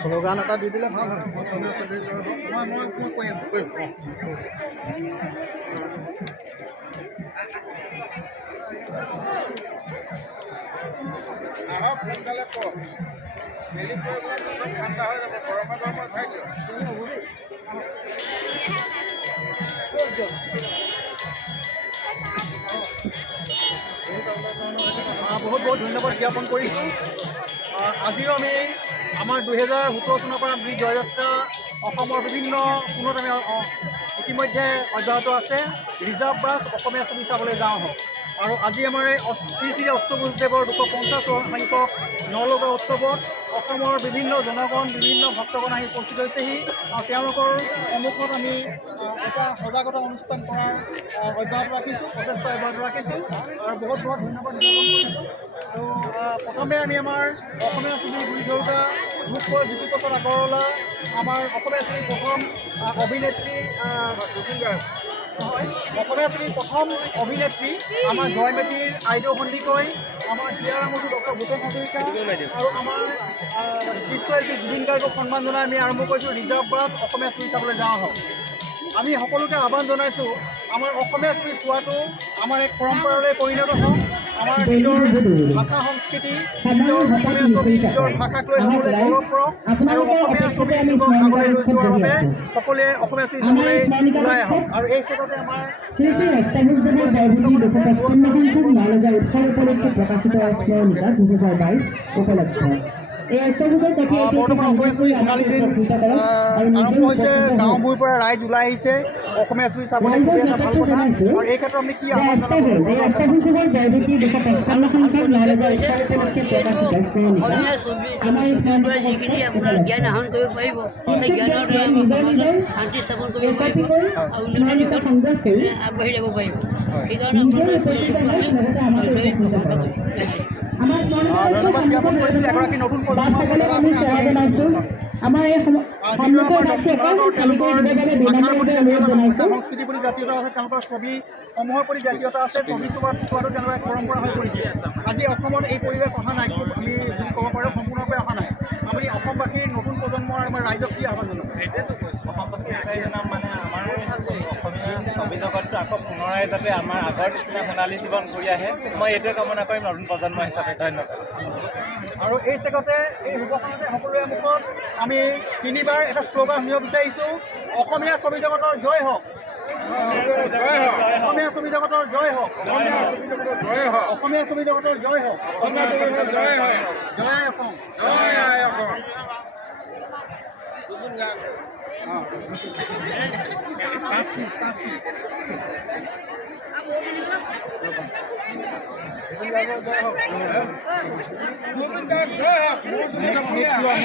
Slogan এটা দি দিলে ভাল হয়। মই কৈ আছোঁ। আহক সোনকালে কওক মেলি ঠাণ্ডা হৈ যাব গৰমে গৰমে খাই দিয়ক। বহুত বহুত ধন্যবাদ জ্ঞাপন কৰিছোঁ। আজিও আমি আমাৰ 2017 চনৰ পৰা যি জয়যাত্ৰা অসমৰ বিভিন্ন কোণত আমি ইতিমধ্যে অব্যাহত আছে। ৰিজাৰ্ভ বাছ অসমীয়া ছবি চাবলৈ যাওঁ হওক আৰু আজি আমাৰ এই শ্ৰী শ্ৰী অষ্টভুজদেৱৰ 250 সংখ্যক নলগা উৎসৱত অসমৰ বিভিন্ন জনগণ বিভিন্ন ভক্তগণ আহি উপস্থিত হৈছেহি আৰু তেওঁলোকৰ সন্মুখত আমি এটা সজাগতা অনুষ্ঠান কৰাৰ অব্যাহত ৰাখিছোঁ, প্ৰচেষ্টা অব্যাহত ৰাখিছোঁ আৰু বহুত বহুত ধন্যবাদ জ্ঞাপন কৰিছোঁ। আৰু প্ৰথমে আমি আমাৰ অসমীয়া ছবি গুৰি ধৰোঁতা ৰূপকোঁৱৰ জ্যোতিপ্ৰসাদ আগৰৱালা, আমাৰ অসমীয়া ছবিৰ প্ৰথম অভিনেত্ৰী অসমীয়া ছবিৰ প্ৰথম অভিনেত্ৰী আমাৰ জয়মতীৰ আইদেউ সন্দিকৈ, আমাৰ হিয়াৰামতি ডক্টৰ ভূপেন হাজৰিকা আৰু আমাৰ বিশ্বশিল্পী জুবিন গাৰ্গক সন্মান জনাই আমি আৰম্ভ কৰিছোঁ ৰিজাৰ্ভ বাছ অসমীয়া ছবি চাবলৈ যাওঁ হওক। আমি সকলোকে আহ্বান জনাইছোঁ আমাৰ অসমীয়া ছবি চোৱাটো আমাৰ এক পৰম্পৰালৈ পৰিণত হওক। আমাৰ নিজৰ ভাষা সংস্কৃতি, নিজৰ অসমীয়া ছবি, নিজৰ ভাষাক লৈ সকলোৱে গৌৰৱ কৰক আৰু অসমীয়া ছবি যুগক আগলৈ লৈ যোৱাৰ বাবে সকলোৱে অসমীয়া ছবি চাবলৈ ওলাই আহক। আৰু এই ক্ষেত্ৰতে আমাৰ শ্ৰী শ্ৰী অষ্টাদশদেৱৰ বৰগুৰি 255 সংখ্যক নলগা উৎসৱ উপলক্ষে প্ৰকাশিত স্মৰণিকা 2022 উপলক্ষে এই অষ্টাদশৰ কপি বৰ্তমান অসমীয়া ছবি সোণালী দিন আৰম্ভ হৈছে। গাঁওবোৰৰ পৰা ৰাইজ ওলাই আহিছে অসমীয়া ছবি চাবলৈ, খুবেই এটা ভাল কথা। আৰু এই ক্ষেত্ৰত আমি কি আহ্বান জনাব? এই অষ্টাদশৰ বৰগুৰি 255 সংখ্যক নলগা উৎসৱ উপলক্ষে প্ৰকাশিত স্মৰণিকা আমাৰ যিখিনি আপোনাৰ জ্ঞান আহৰণ কৰিব পাৰিব, সেই জ্ঞানৰ দ্বাৰা শান্তি স্থাপন কৰিব পাৰিব আৰু উন্নতিৰ দিশত আগবাঢ়ি যাব পাৰিব। সেইকাৰণে ধন্যবাদ জ্ঞাপন কৰিছোঁ এগৰাকী নতুন প্ৰজন্মৰ আমাৰ এই সংস্কৃতি বুলি জাতীয়তা আছে, তেওঁলোকৰ ছবিসমূহৰ প্ৰতি জাতীয়তা আছে, ছবি চোৱাটো তেওঁলোকৰ এক পৰম্পৰা হৈ পৰিছে। আজি অসমত এই পৰিৱেশ অহা নাই, আমি যদি ক'ব পাৰোঁ সম্পূৰ্ণৰূপে অহা নাই। আমি অসমবাসীৰ নতুন প্ৰজন্মৰ আমাৰ ৰাইজক কি আহ্বান জনাম? অসমবাসী এটাই জনাম মানে আমাৰ অসমীয়া ছবি জগতটো আকৌ পুনৰাই যাতে আমাৰ আগৰ নিচিনা সোণালী জীৱন ঘূৰি আহে, মই এইটোৱে কামনা কৰিম নতুন প্ৰজন্ম হিচাপে। ধন্যবাদ। আৰু এই চেগতে এই শুভকামনাতে সকলোৰে মুখত আমি তিনিবাৰ এটা শ্লোগান শুনিব বিচাৰিছোঁ, অসমীয়া ছবি জগতৰ জয় হওক। অসমীয়া ছবি জগতৰ জয় হওক। অসমীয়া ছবি জগতৰ জয় হওক। জয় অসম। জয় অসম। জয় হওক।